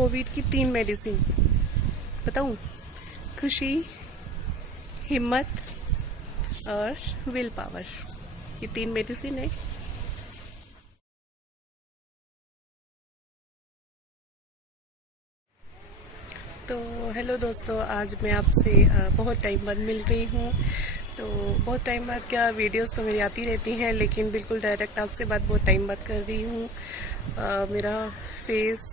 Covid की 3 medicine बताऊं? खुशी, हिम्मत और विल पावर, ये 3 मेडिसिन है। तो हेलो दोस्तों, आज मैं आपसे बहुत टाइम बाद मिल रही हूँ। तो बहुत टाइम बाद क्या, वीडियोस तो मेरी आती रहती हैं, लेकिन बिल्कुल डायरेक्ट आपसे बात बहुत टाइम बाद कर रही हूँ। मेरा फेस,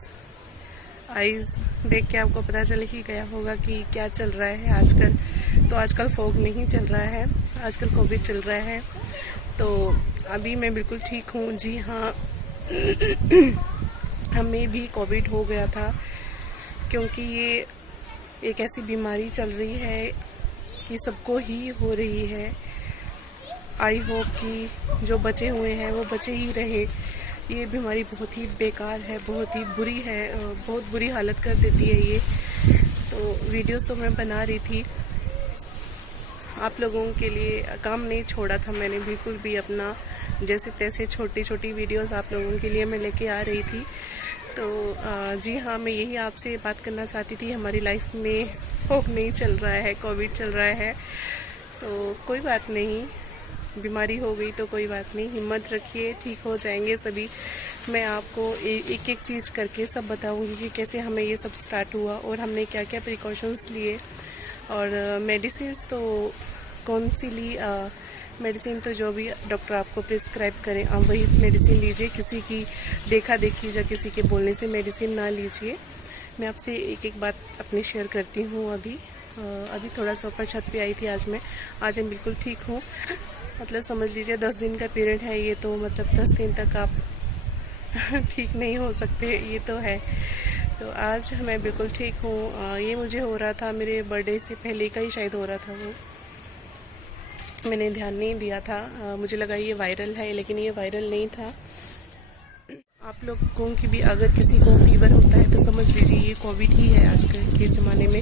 आइज़ देख के आपको पता चल ही गया होगा कि क्या चल रहा है आजकल। तो आजकल फॉग नहीं चल रहा है, आजकल कोविड चल रहा है। तो अभी मैं बिल्कुल ठीक हूँ। जी हाँ, हमें भी कोविड हो गया था, क्योंकि ये एक ऐसी बीमारी चल रही है, ये सबको ही हो रही है। आई होप कि जो बचे हुए हैं वो बचे ही रहे। ये बीमारी बहुत ही बेकार है, बहुत ही बुरी है, बहुत बुरी हालत कर देती है ये। तो वीडियोस तो मैं बना रही थी आप लोगों के लिए, काम नहीं छोड़ा था मैंने बिल्कुल भी अपना। जैसे तैसे छोटी छोटी वीडियोस आप लोगों के लिए मैं लेके आ रही थी। तो जी हाँ, मैं यही आपसे बात करना चाहती थी। हमारी लाइफ में फॉग नहीं चल रहा है, कोविड चल रहा है। तो कोई बात नहीं, बीमारी हो गई तो कोई बात नहीं, हिम्मत रखिए, ठीक हो जाएंगे सभी। मैं आपको एक एक चीज़ करके सब बताऊंगी कि कैसे हमें ये सब स्टार्ट हुआ और हमने क्या क्या प्रिकॉशंस लिए। और मेडिसिन्स तो कौन सी ली, मेडिसिन तो जो भी डॉक्टर आपको प्रिस्क्राइब करें आप वही मेडिसिन लीजिए। किसी की देखा देखी या किसी के बोलने से मेडिसिन ना लीजिए। मैं आपसे एक एक बात अपनी शेयर करती हूँ। अभी थोड़ा सा ऊपर छत पे आई थी आज मैं बिल्कुल ठीक हूँ। मतलब समझ लीजिए 10 दिन का पीरियड है ये, तो मतलब 10 दिन तक आप ठीक नहीं हो सकते, ये तो है। तो आज मैं बिल्कुल ठीक हूँ। ये मुझे हो रहा था मेरे बर्थडे से पहले का ही शायद हो रहा था, वो मैंने ध्यान नहीं दिया था। मुझे लगा ये वायरल है, लेकिन ये वायरल नहीं था। आप लोगों की भी अगर किसी को फीवर होता है तो समझ लीजिए ये कोविड ही है आज के ज़माने में।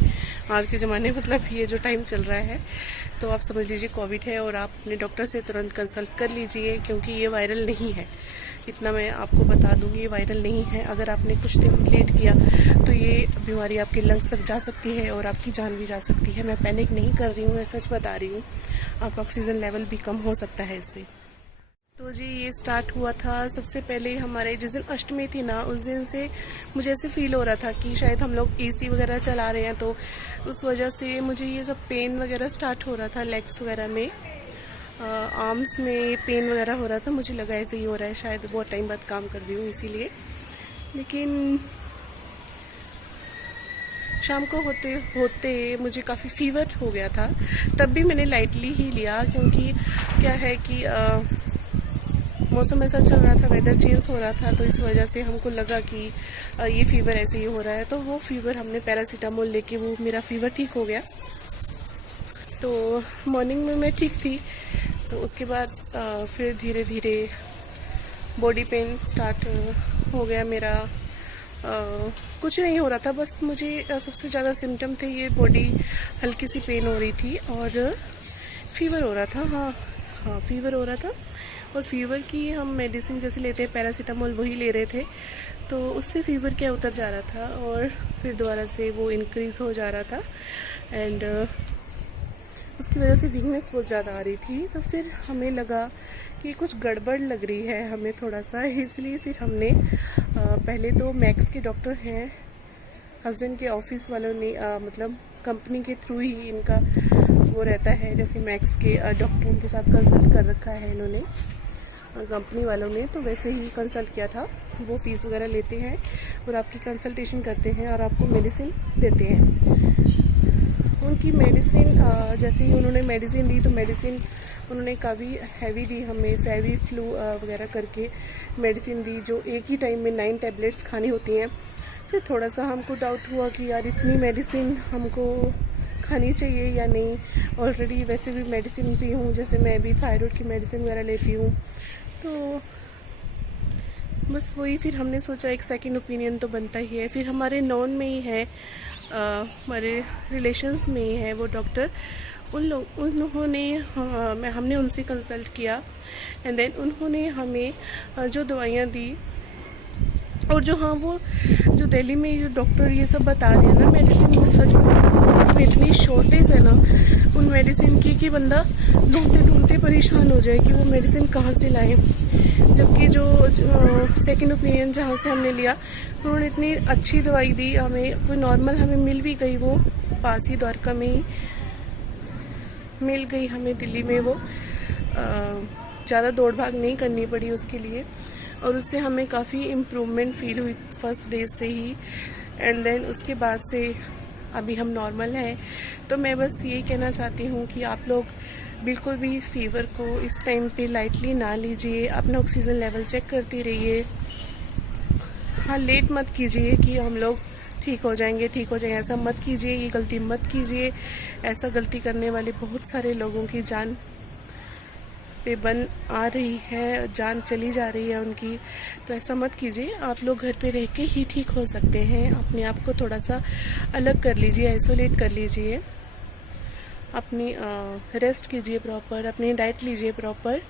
आज के ज़माने मतलब ये जो टाइम चल रहा है, तो आप समझ लीजिए कोविड है। और आप अपने डॉक्टर से तुरंत कंसल्ट कर लीजिए, क्योंकि ये वायरल नहीं है। इतना मैं आपको बता दूंगी, ये वायरल नहीं है। अगर आपने कुछ दिन लेट किया तो ये बीमारी आपके लंग्स तक जा सकती है और आपकी जान भी जा सकती है। मैं पैनिक नहीं कर रही हूँ, मैं सच बता रही हूँ। आपका ऑक्सीजन लेवल भी कम हो सकता है इससे। तो जी ये स्टार्ट हुआ था सबसे पहले हमारे जिस दिन अष्टमी थी ना, उस दिन से मुझे ऐसे फील हो रहा था कि शायद हम लोग एसी वगैरह चला रहे हैं, तो उस वजह से मुझे ये सब पेन वगैरह स्टार्ट हो रहा था। लेग्स वगैरह में, आर्म्स में पेन वगैरह हो रहा था। मुझे लगा ऐसे ही हो रहा है, शायद बहुत टाइम बाद काम कर रही हूँ इसीलिए। लेकिन शाम को होते होते मुझे काफ़ी फीवर हो गया था। तब भी मैंने लाइटली ही लिया, क्योंकि क्या है कि मौसम ऐसा चल रहा था, वेदर चेंज हो रहा था, तो इस वजह से हमको लगा कि ये फीवर ऐसे ही हो रहा है। तो वो फीवर हमने पैरासीटामोल लेके वो मेरा फीवर ठीक हो गया। तो मॉर्निंग में मैं ठीक थी। तो उसके बाद फिर धीरे धीरे बॉडी पेन स्टार्ट हो गया मेरा। कुछ नहीं हो रहा था, बस मुझे सबसे ज़्यादा सिम्टम थे ये, बॉडी हल्की सी पेन हो रही थी और फीवर हो रहा था। हाँ, फीवर हो रहा था। और फीवर की हम मेडिसिन जैसे लेते हैं पैरासीटामोल, वही ले रहे थे, तो उससे फीवर क्या उतर जा रहा था और फिर दोबारा से वो इंक्रीज़ हो जा रहा था। एंड उसकी वजह से वीकनेस बहुत ज़्यादा आ रही थी। तो फिर हमें लगा कि कुछ गड़बड़ लग रही है हमें थोड़ा सा, इसलिए फिर हमने पहले तो मैक्स के डॉक्टर हैं, हस्बैंड के ऑफिस वालों ने मतलब कंपनी के थ्रू ही इनका वो रहता है, जैसे मैक्स के डॉक्टरों के साथ कंसल्ट कर रखा है इन्होंने, कंपनी वालों ने। तो वैसे ही कंसल्ट किया था। वो फीस वगैरह लेते हैं और आपकी कंसल्टेशन करते हैं और आपको मेडिसिन देते हैं। उनकी मेडिसिन जैसे ही उन्होंने मेडिसिन दी, तो मेडिसिन उन्होंने काफ़ी हैवी दी हमें, फेवी फ्लू वगैरह करके मेडिसिन दी, जो एक ही टाइम में 9 टैबलेट्स खानी होती हैं। फिर थोड़ा सा हमको डाउट हुआ कि यार इतनी मेडिसिन हमको खानी चाहिए या नहीं। ऑलरेडी वैसे भी मेडिसिन पी हूँ, जैसे मैं भी थायराइड की मेडिसिन वगैरह लेती हूँ। तो बस वही, फिर हमने सोचा एक सेकंड ओपिनियन तो बनता ही है। फिर हमारे नॉन में ही है, हमारे रिलेशंस में ही है वो डॉक्टर। उन्होंने हमने उनसे कंसल्ट किया एंड देन उन्होंने हमें जो दवाइयाँ दी और जो हाँ वो जो दिल्ली में जो डॉक्टर ये सब बता रहे हैं ना मेडिसिन में, सच में इतनी शॉर्टेज है ना उन मेडिसिन की कि बंदा ढूंढते ढूंढते परेशान हो जाए कि वो मेडिसिन कहाँ से लाए। जबकि जो सेकंड ओपिनियन जहाँ से हमने लिया उन्होंने इतनी अच्छी दवाई दी हमें, कोई नॉर्मल हमें मिल भी गई, वो पास ही द्वारका में ही मिल गई हमें दिल्ली में। वो ज़्यादा दौड़ भाग नहीं करनी पड़ी उसके लिए और उससे हमें काफ़ी इम्प्रूवमेंट फील हुई फर्स्ट डे से ही। एंड देन उसके बाद से अभी हम नॉर्मल हैं। तो मैं बस यही कहना चाहती हूँ कि आप लोग बिल्कुल भी फीवर को इस टाइम पे लाइटली ना लीजिए, अपना ऑक्सीजन लेवल चेक करती रहिए। हाँ, लेट मत कीजिए कि हम लोग ठीक हो जाएंगे, ऐसा मत कीजिए, ये गलती मत कीजिए। ऐसा गलती करने वाले बहुत सारे लोगों की जान पे बन आ रही है, जान चली जा रही है उनकी। तो ऐसा मत कीजिए, आप लोग घर पे रह के ही ठीक हो सकते हैं। अपने आप को थोड़ा सा अलग कर लीजिए, आइसोलेट कर लीजिए, अपनी रेस्ट कीजिए प्रॉपर, अपनी डाइट लीजिए प्रॉपर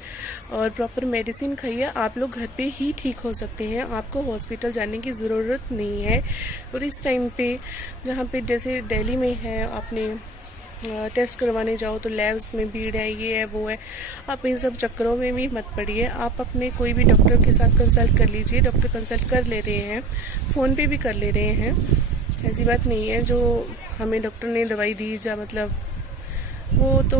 और प्रॉपर मेडिसिन खाइए। आप लोग घर पे ही ठीक हो सकते हैं, आपको हॉस्पिटल जाने की ज़रूरत नहीं है। और इस टाइम पे जहाँ पे जैसे दिल्ली में है, आपने टेस्ट करवाने जाओ तो लैब्स में भीड़ है, ये है वो है, आप इन सब चक्करों में भी मत पड़िए। आप अपने कोई भी डॉक्टर के साथ कंसल्ट कर लीजिए। डॉक्टर कंसल्ट कर ले रहे हैं, फ़ोन पे भी कर ले रहे हैं, ऐसी बात नहीं है। जो हमें डॉक्टर ने दवाई दी जा मतलब वो तो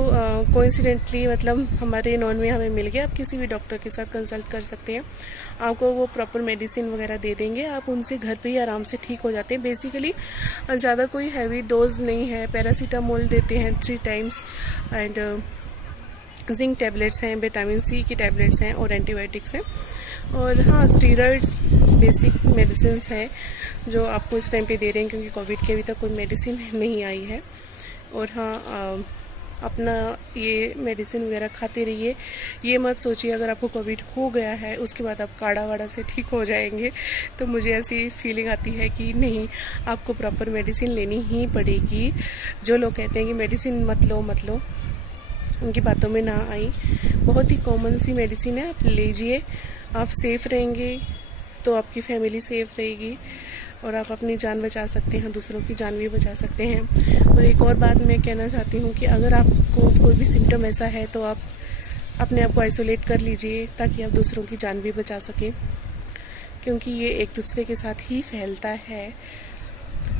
कोइंसिडेंटली मतलब हमारे नॉन में हमें मिल गया। आप किसी भी डॉक्टर के साथ कंसल्ट कर सकते हैं, आपको वो प्रॉपर मेडिसिन वगैरह दे देंगे, आप उनसे घर पे ही आराम से ठीक हो जाते हैं। बेसिकली ज़्यादा कोई हैवी डोज नहीं है, पैरासीटामोल देते हैं 3 टाइम्स एंड जिंक टैबलेट्स हैं, विटामिन सी की टैबलेट्स हैं और एंटीबायोटिक्स हैं। और हाँ, स्टीरॉइड्स बेसिक मेडिसिन हैं जो आपको इस टाइम पे दे रहे हैं क्योंकि कोविड की अभी तक कोई मेडिसिन नहीं आई है। और हाँ, अपना ये मेडिसिन वगैरह खाते रहिए। ये मत सोचिए अगर आपको कोविड हो गया है उसके बाद आप काढ़ा वाड़ा से ठीक हो जाएंगे। तो मुझे ऐसी फीलिंग आती है कि नहीं, आपको प्रॉपर मेडिसिन लेनी ही पड़ेगी। जो लोग कहते हैं कि मेडिसिन मत लो उनकी बातों में ना आई। बहुत ही कॉमन सी मेडिसिन है, आप लीजिए, आप सेफ रहेंगे तो आपकी फैमिली सेफ रहेगी और आप अपनी जान बचा सकते हैं, दूसरों की जान भी बचा सकते हैं। और एक और बात मैं कहना चाहती हूँ कि अगर आपको कोई भी सिम्टम ऐसा है तो आप अपने आप को आइसोलेट कर लीजिए ताकि आप दूसरों की जान भी बचा सकें, क्योंकि ये एक दूसरे के साथ ही फैलता है।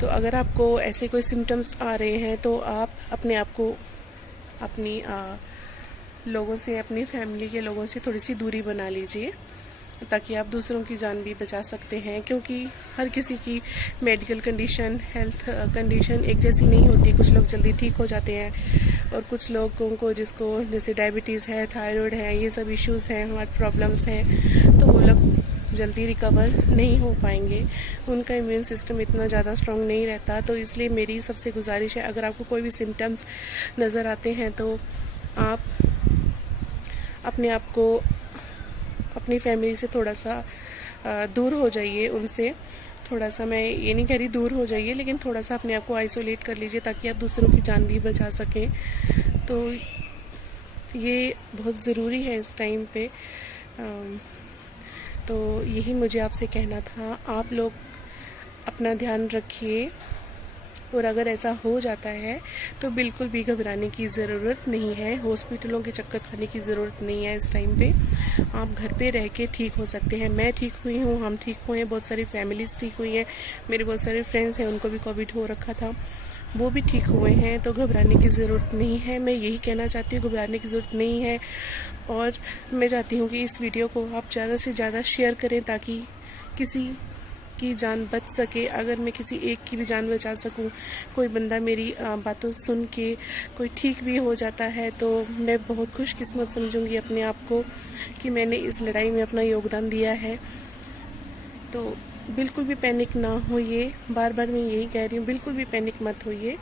तो अगर आपको ऐसे कोई सिम्टम्स आ रहे हैं तो आप अपने आप को अपनी लोगों से, अपनी फैमिली के लोगों से थोड़ी सी दूरी बना लीजिए ताकि आप दूसरों की जान भी बचा सकते हैं। क्योंकि हर किसी की मेडिकल कंडीशन, हेल्थ कंडीशन एक जैसी नहीं होती। कुछ लोग जल्दी ठीक हो जाते हैं और कुछ लोगों को जिसको जैसे डायबिटीज़ है, थायराइड है, ये सब इश्यूज़ हैं, हार्ट प्रॉब्लम्स हैं, तो वो लोग जल्दी रिकवर नहीं हो पाएंगे, उनका इम्यून सिस्टम इतना ज़्यादा स्ट्रॉन्ग नहीं रहता। तो इसलिए मेरी सबसे गुजारिश है, अगर आपको कोई भी सिम्टम्स नज़र आते हैं तो आप अपने आप को अपनी फैमिली से थोड़ा सा दूर हो जाइए, उनसे थोड़ा सा, मैं ये नहीं कह रही दूर हो जाइए, लेकिन थोड़ा सा अपने आप को आइसोलेट कर लीजिए ताकि आप दूसरों की जान भी बचा सकें। तो ये बहुत ज़रूरी है इस टाइम पे। तो यही मुझे आपसे कहना था। आप लोग अपना ध्यान रखिए और अगर ऐसा हो जाता है तो बिल्कुल भी घबराने की ज़रूरत नहीं है, हॉस्पिटलों के चक्कर खाने की ज़रूरत नहीं है। इस टाइम पे आप घर पे रह के ठीक हो सकते हैं। मैं ठीक हुई हूँ, हम ठीक हुए हैं, बहुत सारी फैमिलीज़ ठीक हुई हैं, मेरे बहुत सारे फ्रेंड्स हैं उनको भी कोविड हो रखा था, वो भी ठीक हुए हैं। तो घबराने की ज़रूरत नहीं है, मैं यही कहना चाहती हूँ, घबराने की ज़रूरत नहीं है। और मैं चाहती हूँ कि इस वीडियो को आप ज़्यादा से ज़्यादा शेयर करें ताकि किसी की जान बच सके। अगर मैं किसी एक की भी जान बचा सकूं, कोई बंदा मेरी बातों सुन के कोई ठीक भी हो जाता है, तो मैं बहुत खुशकिस्मत समझूंगी अपने आप को कि मैंने इस लड़ाई में अपना योगदान दिया है। तो बिल्कुल भी पैनिक ना होइए, बार बार मैं यही कह रही हूँ, बिल्कुल भी पैनिक मत होइए,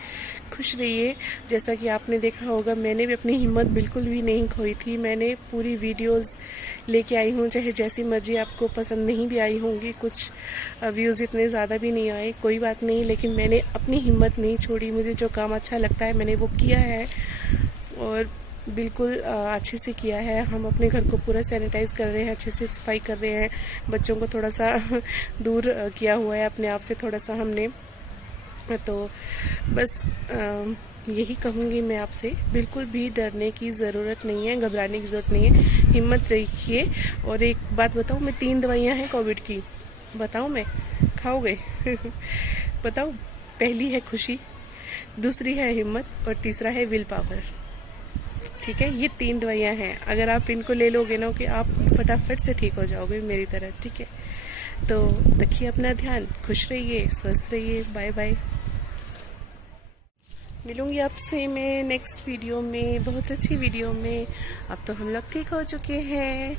खुश रहिए। जैसा कि आपने देखा होगा, मैंने भी अपनी हिम्मत बिल्कुल भी नहीं खोई थी। मैंने पूरी वीडियोस लेके आई हूँ, चाहे जैसी मर्जी आपको पसंद नहीं भी आई होंगी, कुछ व्यूज़ इतने ज़्यादा भी नहीं आए, कोई बात नहीं, लेकिन मैंने अपनी हिम्मत नहीं छोड़ी। मुझे जो काम अच्छा लगता है मैंने वो किया है और बिल्कुल अच्छे से किया है। हम अपने घर को पूरा सैनिटाइज कर रहे हैं, अच्छे से सफाई कर रहे हैं। बच्चों को थोड़ा सा दूर किया हुआ है अपने आप से थोड़ा सा हमने। तो बस यही कहूँगी मैं आपसे, बिल्कुल भी डरने की ज़रूरत नहीं है, घबराने की ज़रूरत नहीं है, हिम्मत रखिए। और एक बात बताऊँ, मैं 3 दवाइयाँ हैं कोविड की, बताऊँ मैं, खाओगे? बताओ, पहली है खुशी, दूसरी है हिम्मत और तीसरा है विल पावर। ठीक है, ये 3 दवाइयाँ हैं, अगर आप इनको ले लोगे ना कि आप फटाफट से ठीक हो जाओगे मेरी तरह। ठीक है, तो रखिए अपना ध्यान, खुश रहिए, स्वस्थ रहिए। Bye bye. मिलूंगी आपसे मैं नेक्स्ट वीडियो में, बहुत अच्छी वीडियो में। अब तो हम लोग ठीक हो चुके हैं,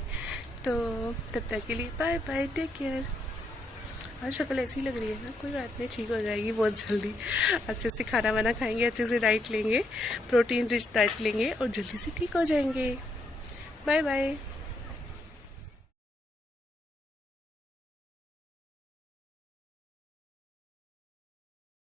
तो तब तक के लिए बाय बाय, टेक केयर। और शक्ल ऐसी लग रही है ना, कोई बात नहीं, ठीक हो जाएगी बहुत जल्दी। अच्छे से खाना वाना खाएंगे, अच्छे से डाइट लेंगे, प्रोटीन रिच डाइट लेंगे और जल्दी से ठीक हो जाएंगे। Bye bye.